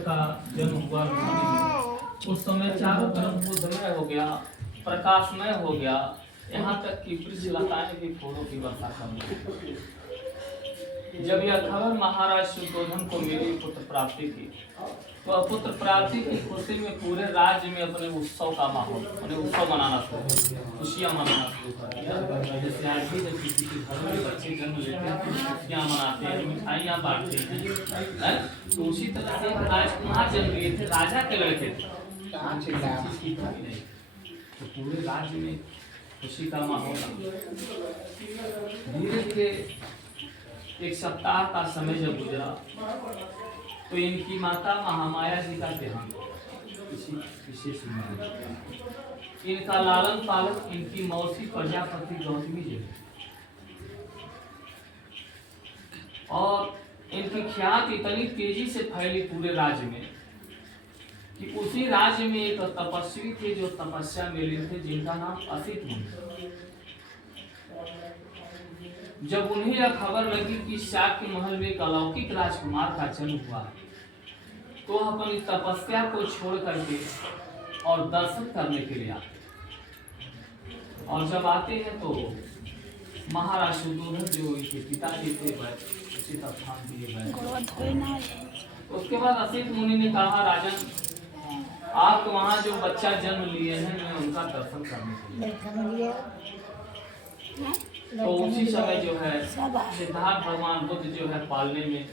का जन्म हुआ उस समय चारों तरफ बुद्धमय हो गया, प्रकाशमय हो गया, यहाँ तक कि वृक्ष लताएं भी फूलों की वर्षा कर। जब यह खबर महाराज शुद्धोधन को मिली पुत्र प्राप्ति की, तो पुत्र प्राप्ति की खुशी में पूरे राज्य में अपने उत्सव का माहौल, अपने उत्सव मनाना शुरू, खुशियां मनाना शुरू कर दिया। जैसे आज भी जब किसी के घर में बच्चे जन्म लेते हैं तो खुशियां मनाते हैं, मिठाइयां बांटते हैं, तो उसी तरह से आज वहाँ जन्म लिए थे, राजा के लड़के थे, तो पूरे राज्य में खुशी का माहौल। धीरे धीरे एक सप्ताह का समय जब गुजरा तो इनकी माता महामाया जी का देहांत किसी विशेष में। इनका लालन पालन इनकी मौसी प्रजापति गौतमी जी, और इनकी ख्याति इतनी तेजी से फैली पूरे राज्य में कि उसी राज्य में एक तपस्वी थे जो तपस्या में लीन थे, जिनका नाम असित मुनि। जब उन्हें यह खबर लगी कि शाक्य महल में एक अलौकिक राजकुमार का जन्म हुआ, तो अपनी तपस्या को छोड़ करके और दर्शन करने के लिए आते। और जब आते हैं तो महाराज शुद्धोधन जो इनके पिताजी थे उचित स्थान दिए गए। उसके बाद असित मुनि ने कहा, राजन आप वहाँ जो बच्चा जन्म लिए हैं मैं उनका दर्शन करने के लिए। तो उसी समय जो है सिद्धार्थ भगवान बुद्ध जो है पालने में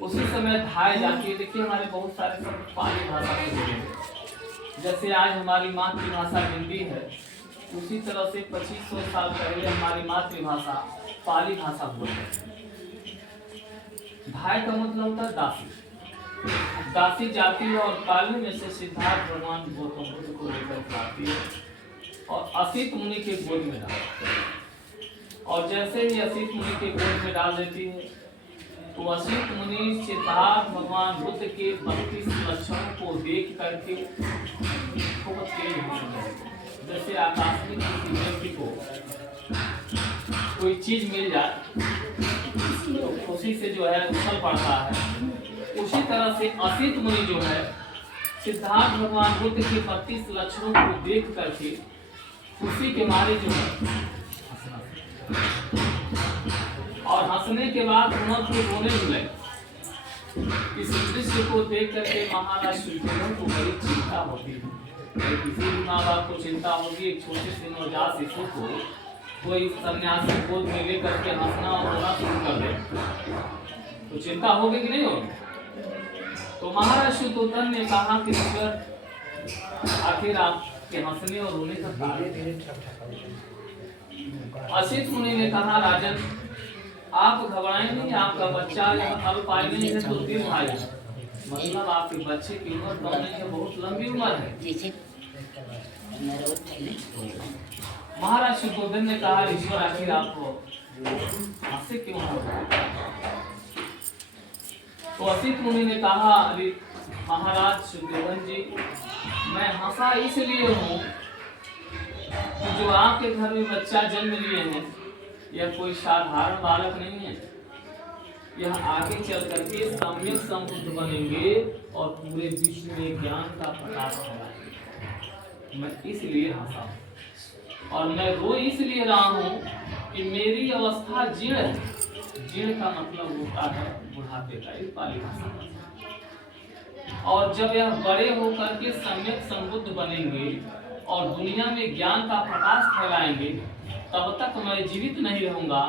उसी समय धाए जाती है। देखिए हमारे बहुत सारे सब पाली भाषा के बोले, जैसे आज हमारी मातृभाषा हिंदी है, उसी तरह से 2500 साल पहले हमारी मातृभाषा पाली भाषा बोलते। धाय का मतलब होता है दासी, दासी जाती है और पालने में से सिद्धार्थ भगवान गौतम बुद्ध को लेकर आती है और असित मुनि के गोद में डालती है। और जैसे ही असित मुनि के गोद में डाल देती है तो असित मुनि सिद्धार्थ भगवान बुद्ध के 32 लक्षणों को देख करके बहुत तेज होने लगे। जैसे आकाश में किसी व्यक्ति को कोई चीज मिल जाए तो खुशी से जो है उछल पड़ता है, उसी तरह से असित मुनि जो है सिद्धार्थ भगवान बुद्ध के 32 लक्षणों को देख करके खुशी के मारे जो है और हंसने के बाद उन्होंने रोने लगे। इस दृश्य को देख करके महाराज शुद्धोधन को बड़ी चिंता होती है। किसी भी माँ बाप को चिंता होगी, एक छोटे से नवजात शिशु को कोई सन्यासी गोद में लेकर के हंसना और रोना शुरू कर दे तो चिंता होगी कि नहीं होगी। तो महाराज शुद्धोधन ने कहा कि आखिर आप के हंसने और रोने का कारण। असित मुनि ने कहा, राजन आप घबराएं नहीं, आपका बच्चा अल्पायु है तो दीर्घायु, मतलब आपके बच्चे की उम्र कम नहीं है, बहुत लंबी उम्र है। महाराज शुद्धोधन ने कहा, ईश्वर आखिर आपको हंसे क्यों हो? तो असित मुनि ने कहा, महाराज शुद्धोधन जी मैं हंसा इसलिए हूँ कि जो आपके घर में बच्चा जन्म लिए हैं यह कोई साधारण बालक नहीं है, यह आगे चल करके सम्यक संबुद्ध बनेंगे और पूरे विश्व में ज्ञान का प्रकाश फैलाएंगे। मैं इसलिए हंसा और मैं रो इसलिए रहा हूँ कि मेरी अवस्था जीर्ण है। जीर्ण का मतलब होता है बुढ़ापे का, एक पाली भाषा। और जब यह बड़े होकर के सम्यक संबुद्ध बनेंगे और दुनिया में ज्ञान का प्रकाश फैलाएंगे, तब तक मैं जीवित नहीं रहूंगा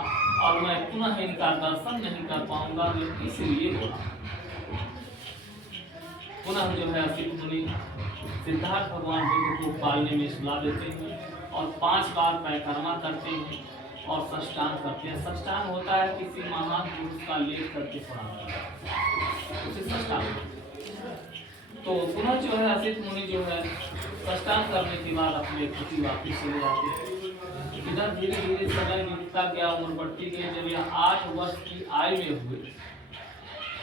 और मैं पुनः इनका दर्शन नहीं कर पाऊंगा। मैं इसलिए पुनः जो है असित मुनि सिद्धार्थ भगवान बुद्ध को पालने में सुला देते हैं और 5 बार परिक्रमा करते हैं और साष्टांग करते हैं। साष्टांग होता है किसी महान पुरुष का लेख करके प्रणाम, उसे साष्टांग। तो पुनः जो है असित मुनि जो है साष्टांग करने के बाद अपने कुटी वापस चले जाते हैं। इधर धीरे धीरे समय बीतता गया, उम्र बढ़ती गई। जब यह 8 वर्ष की आयु में हुए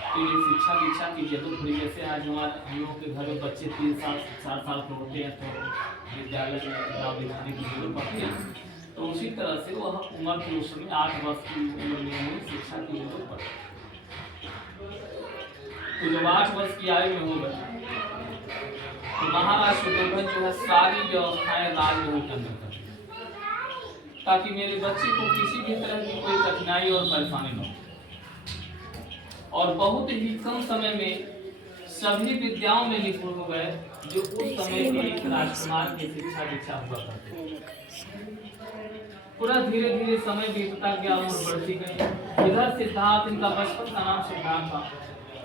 तो ये शिक्षा दीक्षा की जरूरत हुई। जैसे आज हम लोगों के घर में बच्चे 3 साल 4 साल के होते हैं तो विद्यालय में किताब लिखाने की जरूरत पड़ती है, तो उसी तरह से वह उम्र के उस समय 8 वर्ष की उम्र में शिक्षा की जरूरत पड़ती है। तो जब 8 वर्ष की आयु में हो गए तो महाराज शुद्धोधन जो है सारी व्यवस्थाएं राजमहल के अंदर कर दी, ताकि मेरे बच्चे को किसी भी तरह की कोई कठिनाई और परेशानी न हो। और बहुत ही कम समय में सभी विद्याओं में निपुण हो गए जो उस समय के राजकुमार की शिक्षा दीक्षा हुआ करते। पूरा धीरे धीरे समय बीतता गया, उम्र बढ़ती गई। इधर सिद्धार्थ, इनका बचपन का नाम सिद्धार्थ था।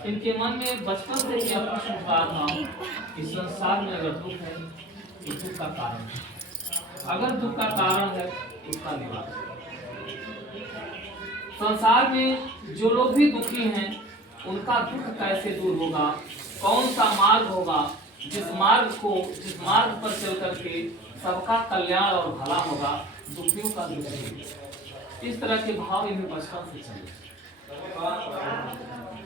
इनके मन में बचपन से ही प्रश्न उठा था कि संसार में अगर दुख है तो दुख का कारण है, अगर दुख का कारण है उसका निवारण। संसार में जो लोग भी दुखी हैं उनका दुख कैसे दूर होगा, कौन सा मार्ग होगा जिस मार्ग पर चल करके सबका कल्याण और भला होगा, दुखियों का दुख नहीं। इस तरह के भाव इन्हें बचपन से चले।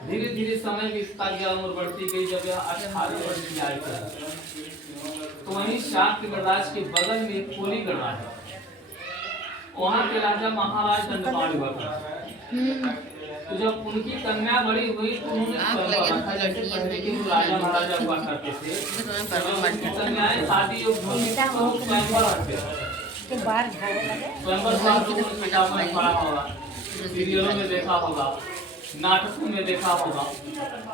धीरे धीरे समय बीतता गया, उम्र बढ़ती गई। जब यह 18 वर्ष की आयु थी तो वहीं शाक्य गणराज के बगल में एक कोली गणराज है, वहाँ के राजा महाराज दंडपाल हुआ करते। तो जब उनकी कन्या बड़ी हुई तो उन्होंने जैसे पहले के राजा महाराजा हुआ करते थे, उनकी कन्याएं शादी योग्य होती तो स्वयंवर रखते थे। स्वयंवर पढ़ा होगा, सीरियलों में देखा होगा, नाटकों में देखा होगा।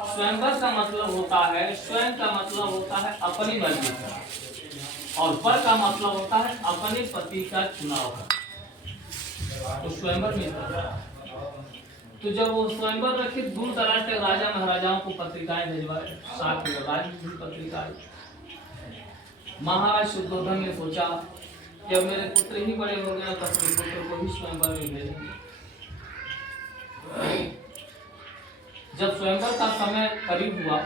स्वयंवर का मतलब होता है, स्वयं का मतलब होता है अपनी मर्जी का, और पर का मतलब होता है अपने पति का चुनाव का। तो स्वयंवर में तो जब वो स्वयंवर रखे, दूर दराज तक राजा महाराजाओं को पत्रिकाएं भिजवाए, साथ में राज्य की पत्रिकाएं। महाराज शुद्धोधन ने सोचा कि अब मेरे पुत्र ही बड़े हो गए तो अपने पुत्र को ही स्वयंवर में भेजेंगे। जब स्वयंवर का समय करीब हुआ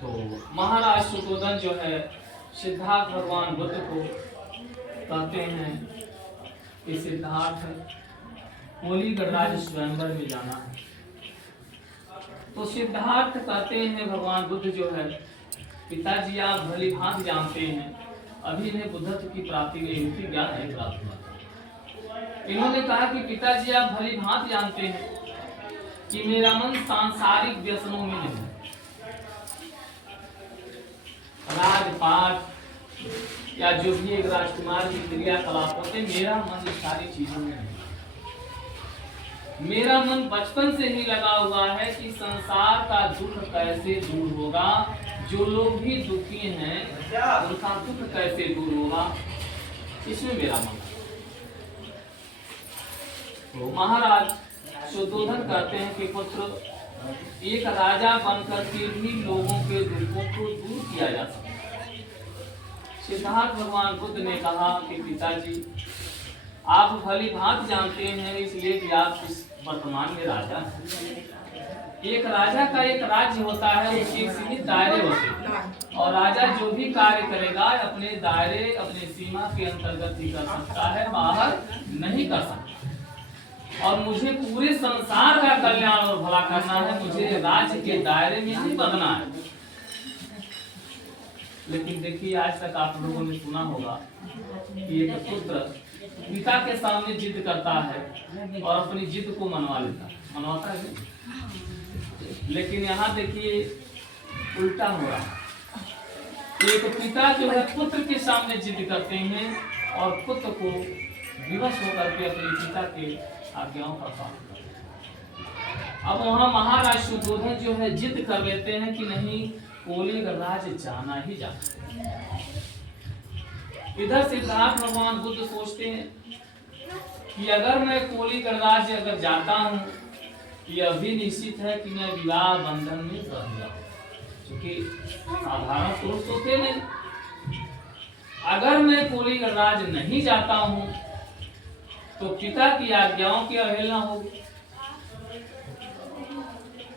तो महाराज शुद्धोधन जो है सिद्धार्थ भगवान बुद्ध को कहते हैं कि सिद्धार्थ, कोली गणराज स्वयंवर में जाना है। तो सिद्धार्थ कहते हैं भगवान बुद्ध जो है, पिताजी आप भली भांति जानते हैं अभी इन्हें बुद्धत्व की प्राप्ति नहीं हुई, ज्ञान नहीं प्राप्त हुआ। इन्होंने कहा कि पिताजी आप भली भांति जानते हैं कि मेरा मन सांसारिक व्यसनों में नहीं, राजपाट या जो भी एक राजकुमार की क्रियाकलाप होते, मेरा मन इस सारी चीजों में नहीं। मेरा मन बचपन से ही लगा हुआ है कि संसार का दुख कैसे दूर होगा, जो लोग भी दुखी हैं उनका दुख कैसे दूर होगा, इसमें मेरा मन। तो महाराज शुद्धोधन कहते हैं कि पुत्र, एक राजा बनकर के भी लोगों के दुखों को दूर किया जा सकता है। सिद्धार्थ भगवान बुद्ध ने कहा कि पिताजी आप भली भांति जानते हैं इसलिए कि आप इस वर्तमान में राजा हैं। एक राजा का एक राज्य होता है, उसके एक सीमित दायरे होते हैं, और राजा जो भी कार्य करेगा अपने दायरे, अपने सीमा के अंतर्गत ही कर सकता है, बाहर नहीं कर सकता। और मुझे पूरे संसार का कल्याण और भला करना है, मुझे राज्य के दायरे में ही बंधना है। लेकिन देखिए, आज तक आप लोगों ने सुना होगा कि एक पुत्र पिता के सामने जिद करता है और अपनी जिद को मनवाता है। लेकिन यहाँ देखिए उल्टा हो रहा है। एक पिता जो है पुत्र के सामने जिद करते हैं और पुत्र को विवश होकर के अपने पिता के आज्ञाओं का पालन करते हैं। अब वहाँ महाराज शुद्धोधन जो है जिद कर लेते हैं कि नहीं, कोली गणराज जाना ही जाना। इधर सिद्धार्थ भगवान बुद्ध सोचते हैं कि अगर मैं कोली गणराज अगर जाता हूँ, यह भी निश्चित है कि मैं विवाह बंधन में बंध जाऊँ, क्योंकि साधारण पुरुष तो थे नहीं। अगर मैं कोली गणराज नहीं जाता हूँ तो पिता की आज्ञाओं की अवहेलना होगी।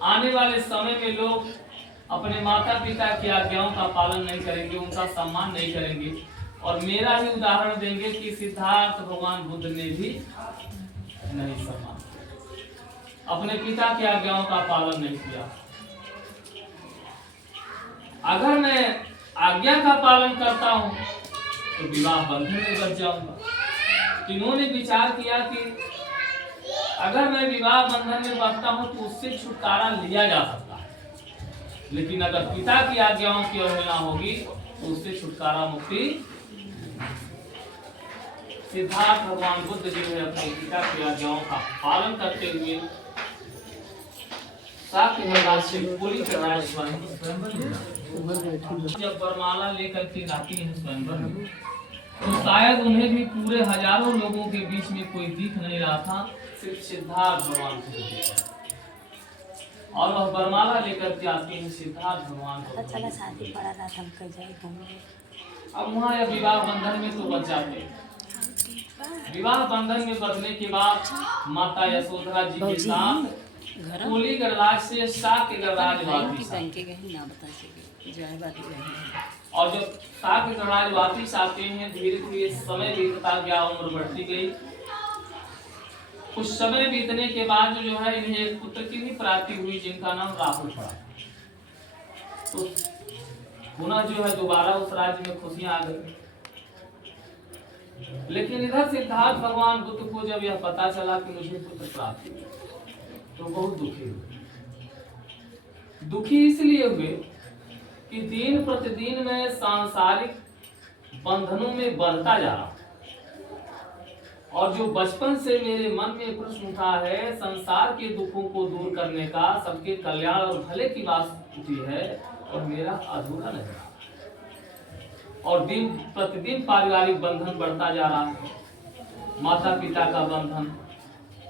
आने वाले समय में लोग अपने माता पिता की आज्ञाओं का पालन नहीं करेंगे, उनका सम्मान नहीं करेंगे, और मेरा ही उदाहरण देंगे कि सिद्धार्थ भगवान बुद्ध ने भी नहीं सम्मान, अपने पिता की आज्ञाओं का पालन नहीं किया। अगर मैं आज्ञा का पालन करता हूं तो विवाह बंधन में बच जाऊंगा। इन्होंने विचार किया कि अगर मैं विवाह बंधन में बचता हूं तो उससे छुटकारा लिया जा सकता है। लेकिन अगर पिता की आज्ञाओं की अवहेलना होगी तो उससे छुटकारा मुक्ति। सिद्धार्थ भगवान बुद्ध जो है अपने पिता की आज्ञाओं का पालन करते हुए जब वरमाला लेकर के जाती है स्वयंवर में, तो शायद उन्हें भी पूरे हजारों लोगों के बीच में कोई दिख नहीं रहा था, सिर्फ सिद्धार्थ भगवान को दिखा। और वह वरमाला लेकर के आती है सिद्धार्थ भगवान को। शादी पड़ा था हम कह जाए घूमने। अब वहाँ या विवाह बंधन में तो बच जाते। विवाह बंधन में बचने के बाद माता यशोधरा जी के साथ कोली गणराज से शाक्य गणराज वापिस और जब शाक्य गणराज वापिस आते हैं, धीरे धीरे समय बीतता गया, उम्र बढ़ती गई। कुछ समय बीतने के बाद जो है इन्हें एक पुत्र की भी प्राप्ति हुई जिनका नाम राहुल पड़ा। तो पुनः जो है दोबारा उस राज्य में खुशियां आ गई। लेकिन इधर सिद्धार्थ भगवान बुद्ध को जब यह पता चला कि मुझे पुत्र प्राप्त हुआ तो बहुत दुखी हुए। दुखी इसलिए हुए कि दिन प्रतिदिन मैं सांसारिक बंधनों में बढ़ता जा रहा, और जो बचपन से मेरे मन में प्रश्न उठा है संसार के दुखों को दूर करने का, सबके कल्याण और भले की बात उठी है, और मेरा अधूरा नजर आ रहा है। और दिन प्रतिदिन पारिवारिक बंधन बढ़ता जा रहा है। माता पिता का बंधन,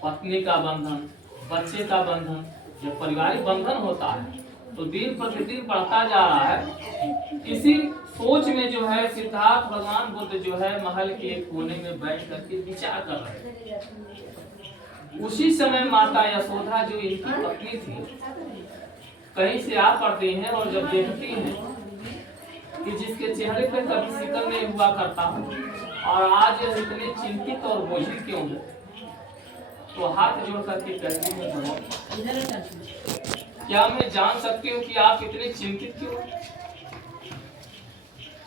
पत्नी का बंधन, बच्चे का बंधन, जब पारिवारिक बंधन होता है तो दिन प्रतिदिन बढ़ता जा रहा है। इसी सोच में जो है सिद्धार्थ भगवान बुद्ध जो है महल के एक कोने में बैठ करके विचार कर रहे हैं। उसी समय माता यशोधरा जो इनकी पत्नी थी कहीं से आ पड़ती हैं, और जब देखती हैं कि जिसके चेहरे पर कभी शिकन नहीं हुआ करता और आज यह इतने चिंतित और बोझिल क्यों है, तो हाथ जोड़ करके कहती है भगवान, क्या मैं जान सकती हूँ कि आप इतने चिंतित क्यों?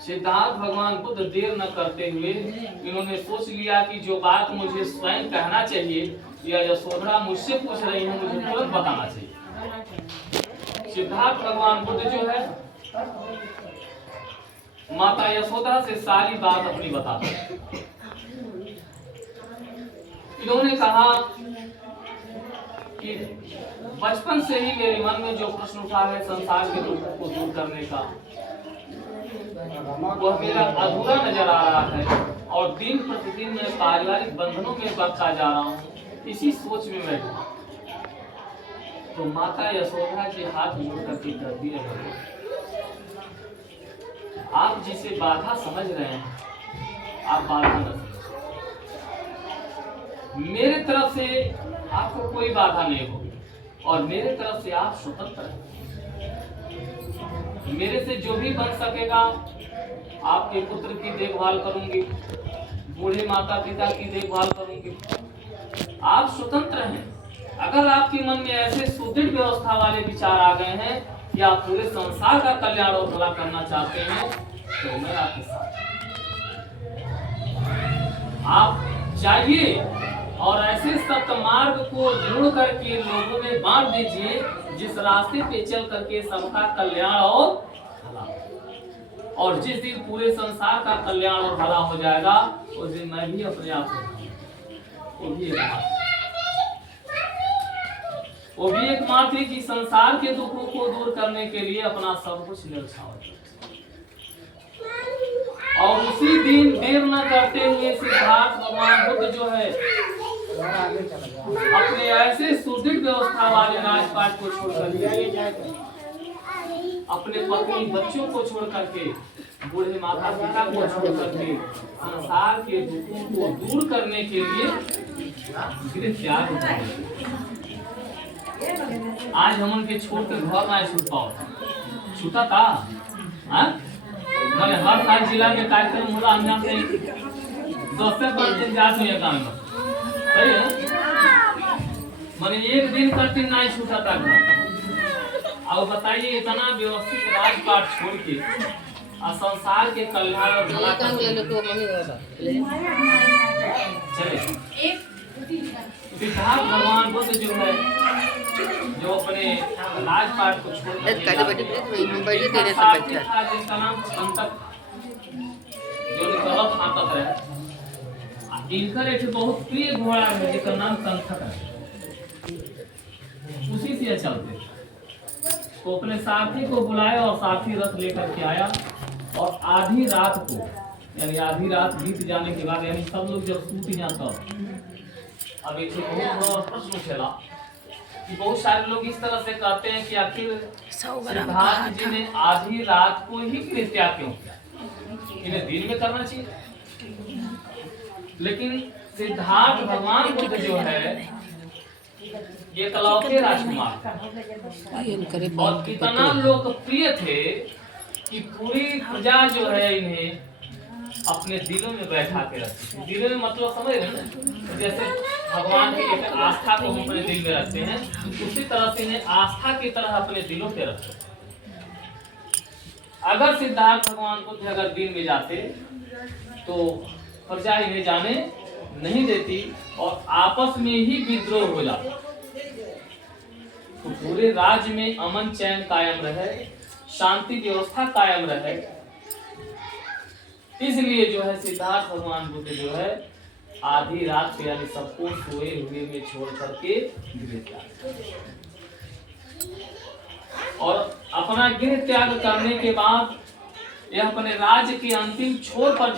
सिद्धार्थ भगवान बुद्ध देर न करते हुए इन्होंने सोच लिया कि जो बात मुझे स्वयं कहना चाहिए या यशोधरा मुझसे पूछ रही है मुझे तुरंत बताना चाहिए। सिद्धार्थ भगवान बुद्ध जो है माता यशोधरा से सारी बात अपनी बताते हैं। इन्होंने कहा कि बचपन से ही मेरे मन में जो प्रश्न उठा है संसार के दुखों को दूर करने का, वह मेरा अधूरा नजर आ रहा है, और दिन प्रतिदिन मैं पारिवारिक बंधनों में बढ़ता जा रहा हूँ। इसी सोच में मैं तो माता यशोधरा के हाथ जोड़ करके कहती है, आप जिसे बाधा समझ रहे हैं आप बाधा न समझ, मेरे तरफ से आपको कोई बाधा नहीं होगी और मेरे तरफ से आप स्वतंत्र हैं। मेरे से जो भी बन सकेगा आपके पुत्र की देखभाल करूंगी, बूढ़े माता पिता की देखभाल करूंगी। आप स्वतंत्र हैं। अगर आपके मन में ऐसे सुदृढ़ व्यवस्था वाले विचार आ गए हैं कि आप पूरे संसार का कल्याण और भला करना चाहते हैं तो मैं आपके साथ। आप चाहिए और ऐसे सत्य मार्ग को ढूंढ करके लोगों में बांट दीजिए जिस रास्ते पे चल करके सबका कल्याण और भला, और जिस दिन पूरे संसार का कल्याण और भला हो जाएगा उस दिन मैं भी अपने आप वो भी एकमात्र कि संसार के दुखों को दूर करने के लिए अपना सब कुछ न्यौछावर, और उसी दिन देर न करते हुए सिद्धार्थ भगवान बुद्ध जो है अपने ऐसे सुदृढ़ व्यवस्था वाले राजपाट को छोड़ करके, अपने पत्नी बच्चों को छोड़ करके, बूढ़े माता पिता को छोड़ करके संसार के दुखों को दूर करने के लिए गृह त्याग उठाए। आज हम उनके छोड़ के घर ना छूट पाओ, छूटा था मैंने हर साल जिला में कार्यक्रम होला, हम से 10 से 12 दिन जात हुए काम में, सही है। मैंने एक दिन का दिन नहीं छूटा था घर। अब बताइए इतना व्यवस्थित राजपाट छोड़ के संसार के कल्याण और भला चले। सिद्धार्थ भगवान बुद्ध जो है जो अपने राजपाट को छोड़ बैठा था जिसका नाम संतक जो गलत हाथक रहे। इनकर एक बहुत प्रिय घोड़ा है जिसका नाम संतक है, उसी से चलते तो अपने साथी को बुलाया और साथी रथ लेकर के आया। और आधी रात को यानी आधी रात बीत जाने के बाद यानी सब लोग जब सूत जाता, अब एक बहुत बड़ा प्रश्न उठेला कि बहुत सारे लोग इस तरह से कहते हैं कि आखिर सिद्धार्थ जी ने आधी रात को ही क्यों त्याग क्यों किया, इन्हें दिन में करना चाहिए। लेकिन सिद्धार्थ भगवान बुद्ध जो है ये इकलौते राजकुमार और कितना लोकप्रिय थे कि पूरी प्रजा जो है इन्हें अपने दिलों में बैठा के रखती थी। दिलों में मतलब समझ रहे हैं, जैसे भगवान की एक आस्था को हम अपने दिल में रखते हैं, उसी तरह से इन्हें आस्था की तरह अपने दिलों पे रखते हैं। अगर सिद्धार्थ भगवान बुद्ध अगर दिन में जाते तो प्रजा इन्हें जाने नहीं देती और आपस में ही विद्रोह हो जाता, तो पूरे राज्य में अमन चैन कायम रहे, शांति व्यवस्था कायम रहे। इसलिए जो है सिद्धार्थ भगवान बुद्ध जो है आधी रात के यानी सबको सोए हुए में छोड़ करके गृह त्याग और अपना गृह त्याग करने के बाद यह अपने राज्य के अंतिम छोर पर